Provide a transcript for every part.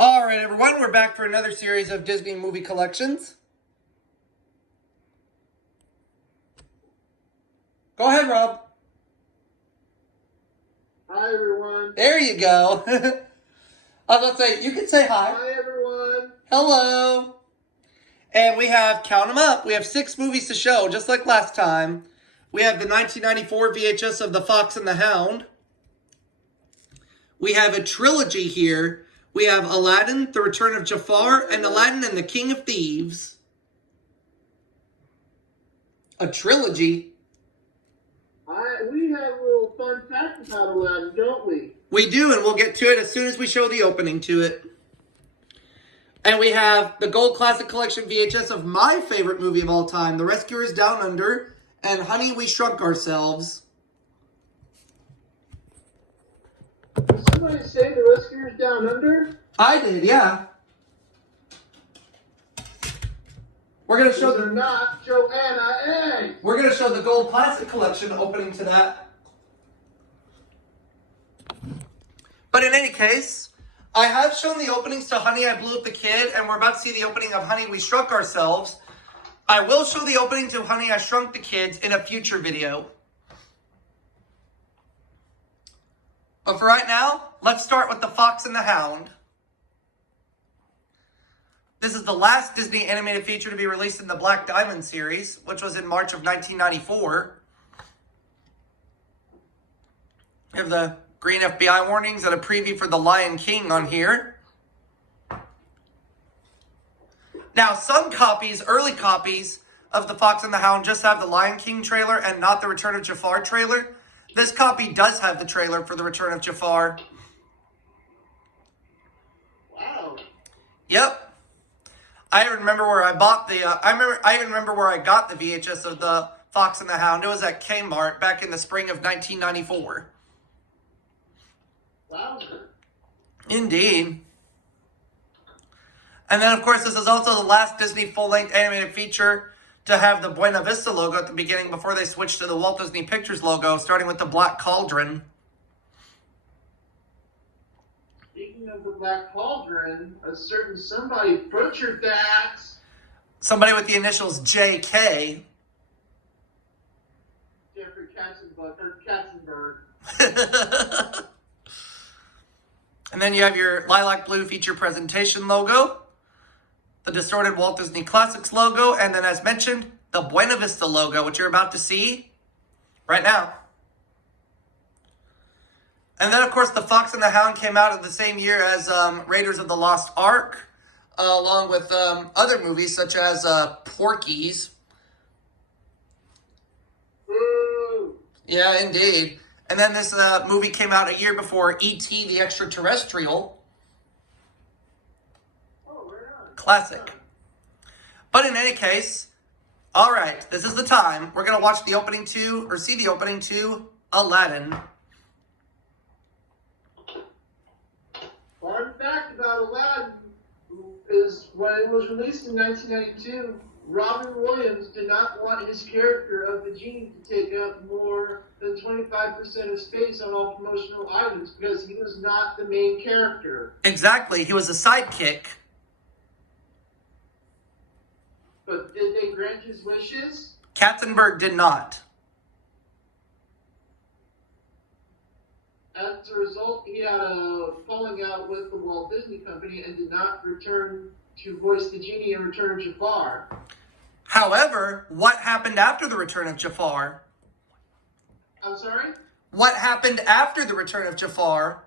All right, everyone, we're back for another series of Disney movie collections. Go ahead, Rob. Hi, everyone. There you go. I was about to say, you can say hi. Hi, everyone. Hello. And we have, count them up, we have 6 movies to show, just like last time. We have the 1994 VHS of The Fox and the Hound. We have a trilogy here. We have Aladdin, The Return of Jafar, and Aladdin and the King of Thieves. A trilogy? We have a little fun fact about Aladdin, don't we? We do, and we'll get to it as soon as we show the opening to it. And we have the Gold Classic Collection VHS of my favorite movie of all time, The Rescuers Down Under, and Honey, We Shrunk Ourselves. Did somebody say The Rescuers Down Under? I did, yeah. We're gonna show the not Joanna A. We're gonna show the Gold Classic Collection opening to that. But in any case, I have shown the openings to Honey, I Blew Up the Kid, and we're about to see the opening of Honey, We Shrunk Ourselves. I will show the opening to Honey, I Shrunk the Kids in a future video. But for right now, let's start with The Fox and the Hound. This is the last Disney animated feature to be released in the Black Diamond series, which was in March of 1994. We have the green FBI warnings and a preview for The Lion King on here. Now, some copies, early copies of The Fox and the Hound just have the Lion King trailer and not the Return of Jafar trailer. This copy does have the trailer for The Return of Jafar. Wow. Yep. I even remember where I bought the, I even remember where I got the VHS of The Fox and the Hound. It was at Kmart back in the spring of 1994. Wow. Indeed. And then, of course, this is also the last Disney full-length animated feature to have the Buena Vista logo at the beginning before they switched to the Walt Disney Pictures logo, starting with the Black Cauldron. Speaking of the Black Cauldron, a certain somebody butchered that. Somebody with the initials JK. Jeffrey Katzenberg. And then you have your lilac blue feature presentation logo, the distorted Walt Disney Classics logo, and then, as mentioned, the Buena Vista logo, which you're about to see right now. And then, of course, The Fox and the Hound came out in the same year as Raiders of the Lost Ark, along with other movies such as Porky's. Woo. Yeah, indeed. And then this movie came out a year before E.T. the Extraterrestrial. Oh, right on. Classic. But in any case, all right, this is the time. We're going to watch the opening to, or see the opening to, Aladdin. Fun fact about Aladdin is when it was released in 1992, Robin Williams did not want his character of the genie to take up more than 25% of space on all promotional items because he was not the main character. Exactly. He was a sidekick. But did they grant his wishes? Katzenberg did not. As a result, he had a falling out with the Walt Disney Company and did not return to voice the genie in Return of Jafar. However, what happened after the Return of Jafar? I'm sorry? What happened after the Return of Jafar?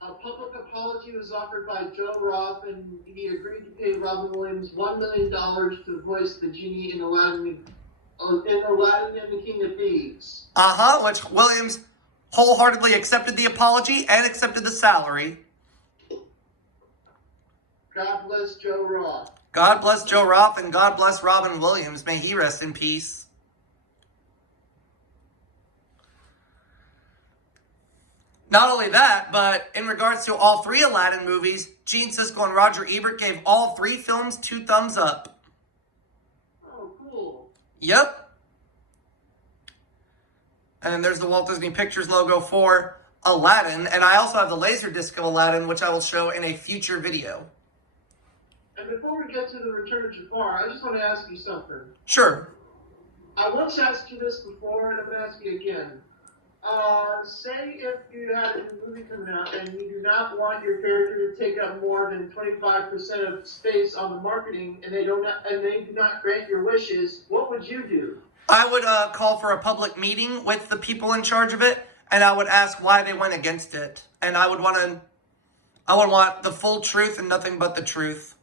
A public apology was offered by Joe Roth, and he agreed to pay Robin Williams $1 million to voice the genie in Aladdin and the King of Thieves. Which Williams wholeheartedly accepted the apology and accepted the salary. God bless Joe Roth. God bless Joe Roth and God bless Robin Williams. May he rest in peace. Not only that, but in regards to all 3 Aladdin movies, Gene Siskel and Roger Ebert gave all 3 films 2 thumbs up. Oh, cool. Yep. And then there's the Walt Disney Pictures logo for Aladdin, and I also have the Laserdisc of Aladdin, which I will show in a future video. And before we get to the Return of Jafar, I just want to ask you something. Sure. I once asked you this before, and I'm going to ask you again. Say if you had a new movie coming out and you do not want your character to take up more than 25% of space on the marketing, and they do not grant your wishes, what would you do? I would call for a public meeting with the people in charge of it, and I would ask why they went against it. And I would want the full truth and nothing but the truth.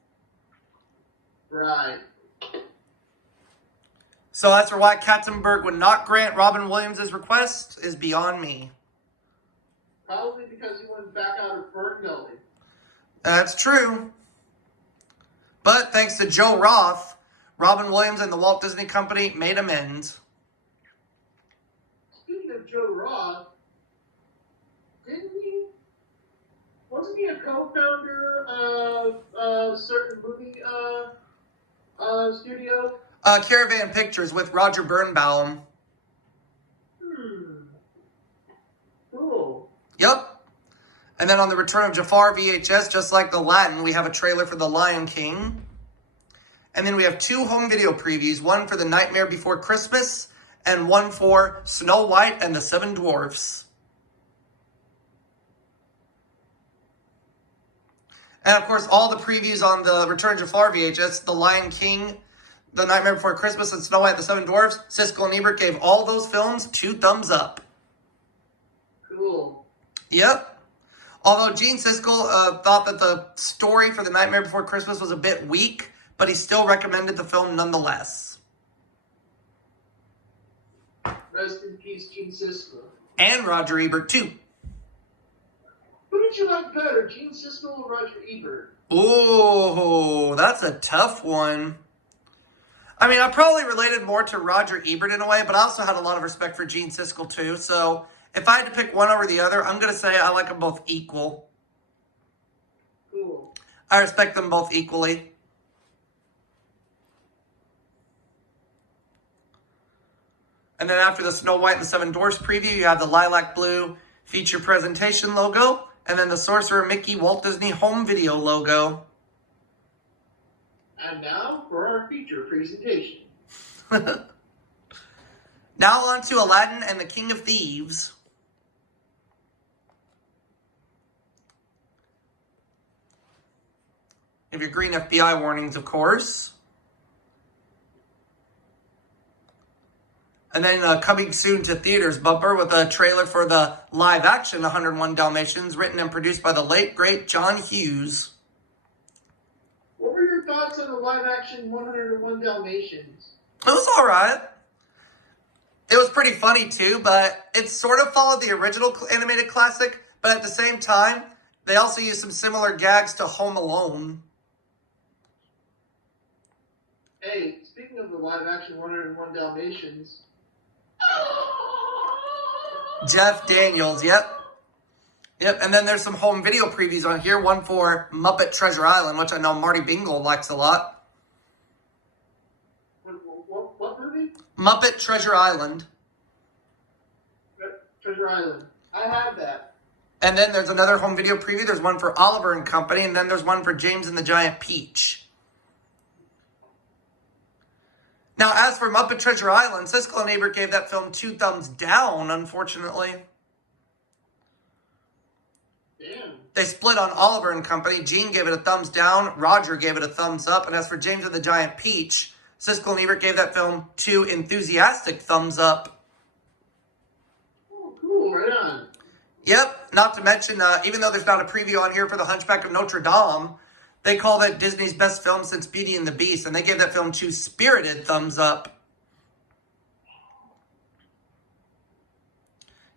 Right. So as for why Katzenberg would not grant Robin Williams' request is beyond me. Probably because he went back out of Burnt Gully. That's true. But thanks to Joe Roth, Robin Williams and the Walt Disney Company made amends. Speaking of Joe Roth, wasn't he a co-founder of a certain movie studio? Caravan Pictures with Roger Birnbaum. Cool. Yep. And then on the Return of Jafar VHS, just like the Aladdin, we have a trailer for The Lion King. And then we have 2 home video previews, one for The Nightmare Before Christmas and one for Snow White and the Seven Dwarfs. And of course, all the previews on the Return of Jafar VHS, The Lion King, The Nightmare Before Christmas, and Snow White and the Seven Dwarfs, Siskel and Ebert gave all those films 2 thumbs up. Cool. Yep. Although Gene Siskel thought that the story for The Nightmare Before Christmas was a bit weak, but he still recommended the film nonetheless. Rest in peace, Gene Siskel. And Roger Ebert, too. Who did you like better, Gene Siskel or Roger Ebert? Oh, that's a tough one. I mean, I probably related more to Roger Ebert in a way, but I also had a lot of respect for Gene Siskel, too. So if I had to pick one over the other, I'm going to say I like them both equal. Cool. I respect them both equally. And then after the Snow White and the Seven Dwarfs preview, you have the lilac blue feature presentation logo, and then the Sorcerer Mickey Walt Disney home video logo. And now for our feature presentation. Now on to Aladdin and the King of Thieves. You have your green FBI warnings, of course. And then coming soon to theaters bumper with a trailer for the live-action 101 Dalmatians, written and produced by the late, great John Hughes. What were your thoughts on the live-action 101 Dalmatians? It was all right. It was pretty funny, too, but it sort of followed the original animated classic, but at the same time, they also used some similar gags to Home Alone. Hey, speaking of the live-action 101 Dalmatians... Jeff Daniels, yep. Yep, and then there's some home video previews on here. One for Muppet Treasure Island, which I know Marty Bingle likes a lot. What movie? Muppet Treasure Island. Treasure Island. I have that. And then there's another home video preview. There's one for Oliver and Company, and then there's one for James and the Giant Peach. Now, as for Muppet Treasure Island, Siskel and Ebert gave that film 2 thumbs down, unfortunately. Damn. They split on Oliver and Company. Gene gave it a thumbs down. Roger gave it a thumbs up. And as for James and the Giant Peach, Siskel and Ebert gave that film 2 enthusiastic thumbs up. Oh, cool. Right on. Yep. Not to mention, even though there's not a preview on here for the Hunchback of Notre Dame, they call that Disney's best film since Beauty and the Beast, and they gave that film 2 spirited thumbs up.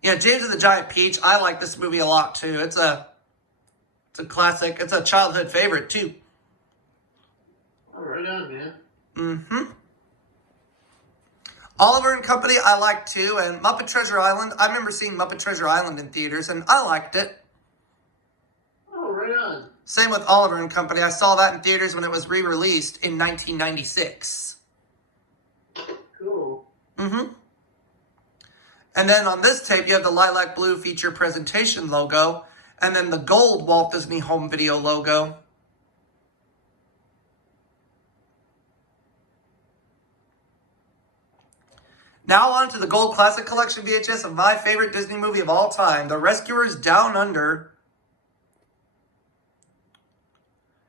Yeah, James and the Giant Peach, I like this movie a lot, too. It's a classic. It's a childhood favorite, too. Oh, right on, man. Mm-hmm. Oliver and Company, I like, too. And Muppet Treasure Island, I remember seeing Muppet Treasure Island in theaters, and I liked it. Oh, right on. Same with Oliver and Company. I saw that in theaters when it was re-released in 1996. Cool. Mm-hmm. And then on this tape, you have the lilac blue feature presentation logo, and then the gold Walt Disney Home Video logo. Now on to the Gold Classic Collection VHS of my favorite Disney movie of all time, The Rescuers Down Under,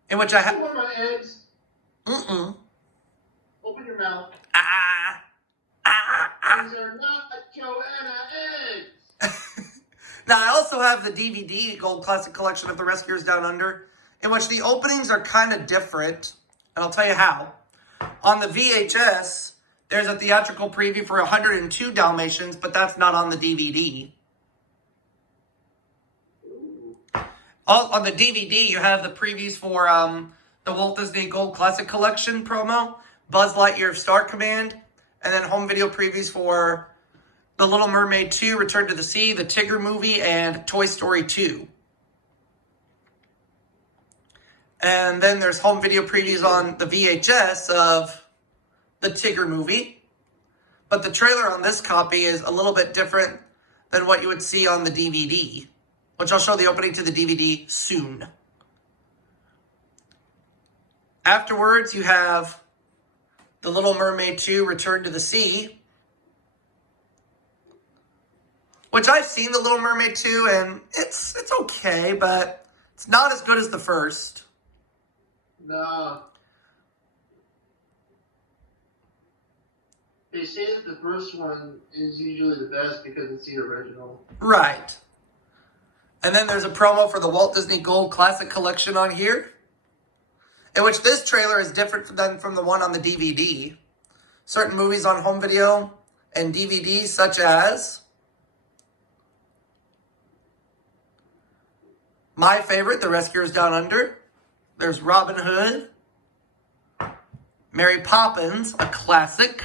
in which I have... You want my eggs? Mm-mm. Open your mouth. These are not Joanna eggs. Now, I also have the DVD Gold Classic Collection of The Rescuers Down Under, in which the openings are kind of different, and I'll tell you how. On the VHS, there's a theatrical preview for 102 Dalmatians, but that's not on the DVD. On the DVD, you have the previews for the Walt Disney Gold Classic Collection promo, Buzz Lightyear Star Command, and then home video previews for The Little Mermaid 2, Return to the Sea, the Tigger movie, and Toy Story 2. And then there's home video previews on the VHS of the Tigger movie. But the trailer on this copy is a little bit different than what you would see on the DVD, which I'll show the opening to the DVD soon. Afterwards, you have The Little Mermaid 2, Return to the Sea, which I've seen The Little Mermaid 2, and it's okay, but it's not as good as the first. No. They say that the first one is usually the best because it's the original. Right. And then there's a promo for the Walt Disney Gold Classic Collection on here, in which this trailer is different than from the one on the DVD. Certain movies on home video and DVD, such as my favorite, The Rescuers Down Under. There's Robin Hood, Mary Poppins, a classic,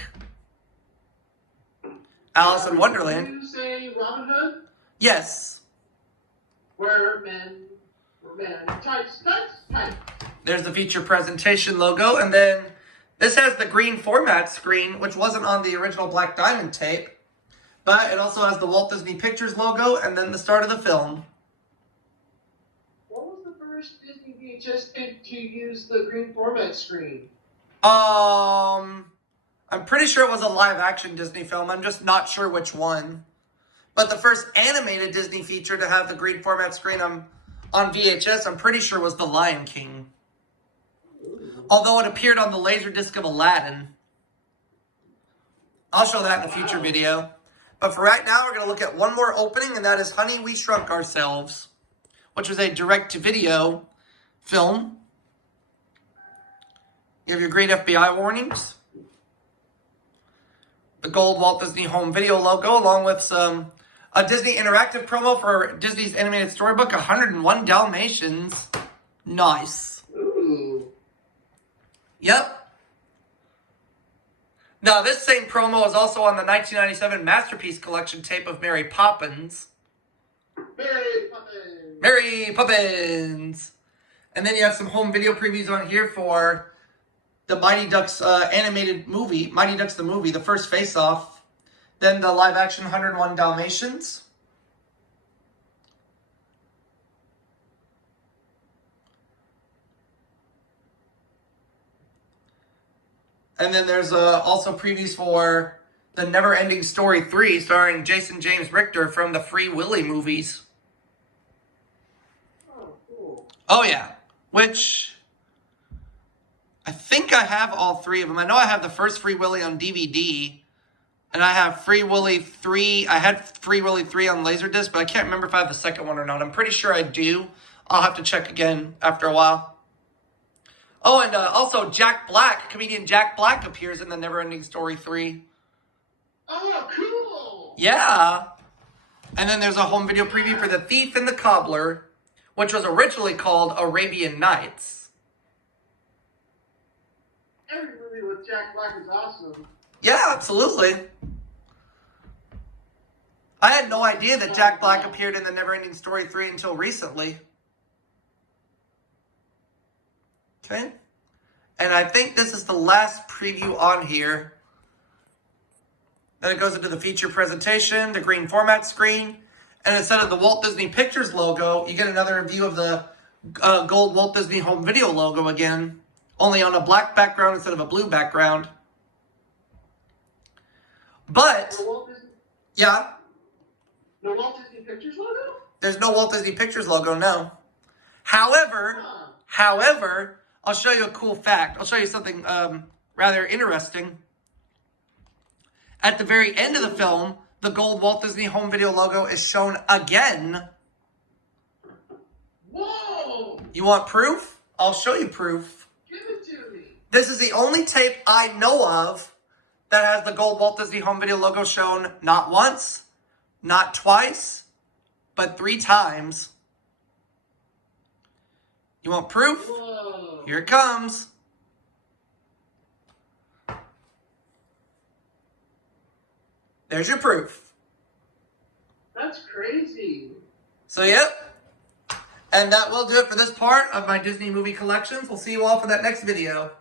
Alice in Wonderland. Did you say Robin Hood? Yes. Where men, tights. There's the feature presentation logo, and then this has the green format screen, which wasn't on the original Black Diamond tape, but it also has the Walt Disney Pictures logo, and then the start of the film. What was the first Disney VHS tape to use the green format screen? I'm pretty sure it was a live-action Disney film. I'm just not sure which one. But the first animated Disney feature to have the green format screen on VHS, I'm pretty sure was The Lion King. Although it appeared on the Laserdisc of Aladdin. I'll show that in a future video. But for right now, we're going to look at one more opening, and that is Honey, We Shrunk Ourselves, which was a direct-to-video film. You have your great FBI warnings, the gold Walt Disney Home Video logo, along with a Disney interactive promo for Disney's animated storybook, 101 Dalmatians. Nice. Ooh. Yep. Now, this same promo is also on the 1997 Masterpiece Collection tape of Mary Poppins. Mary Poppins. Mary Poppins. And then you have some home video previews on here for the Mighty Ducks animated movie, Mighty Ducks the movie, the first face-off. Then the live-action 101 Dalmatians. And then there's also previews for the Never Ending Story 3, starring Jason James Richter from the Free Willy movies. Oh, cool. Oh, yeah. Which, I think I have all three of them. I know I have the first Free Willy on DVD. And I have Free Willy 3. I had Free Willy 3 on Laserdisc, but I can't remember if I have the second one or not. I'm pretty sure I do. I'll have to check again after a while. Oh, and also Jack Black, comedian Jack Black, appears in the Never Ending Story 3. Oh, cool! Yeah. And then there's a home video preview for The Thief and the Cobbler, which was originally called Arabian Nights. Every movie with Jack Black is awesome. Yeah, absolutely. I had no idea that Jack Black appeared in the Never Ending Story 3 until recently. Okay. And I think this is the last preview on here. Then it goes into the feature presentation, the green format screen. And instead of the Walt Disney Pictures logo, you get another view of the gold Walt Disney Home Video logo again, only on a black background instead of a blue background. But, yeah? No Walt Disney Pictures logo? There's no Walt Disney Pictures logo, no. However, I'll show you a cool fact. I'll show you something rather interesting. At the very end of the film, the gold Walt Disney Home Video logo is shown again. Whoa! You want proof? I'll show you proof. Give it to me. This is the only tape I know of that has the gold Walt Disney Home Video logo shown not once, not twice, but 3 times. You want proof? Whoa. Here it comes. There's your proof. That's crazy. So, yep. And that will do it for this part of my Disney movie collections. We'll see you all for that next video.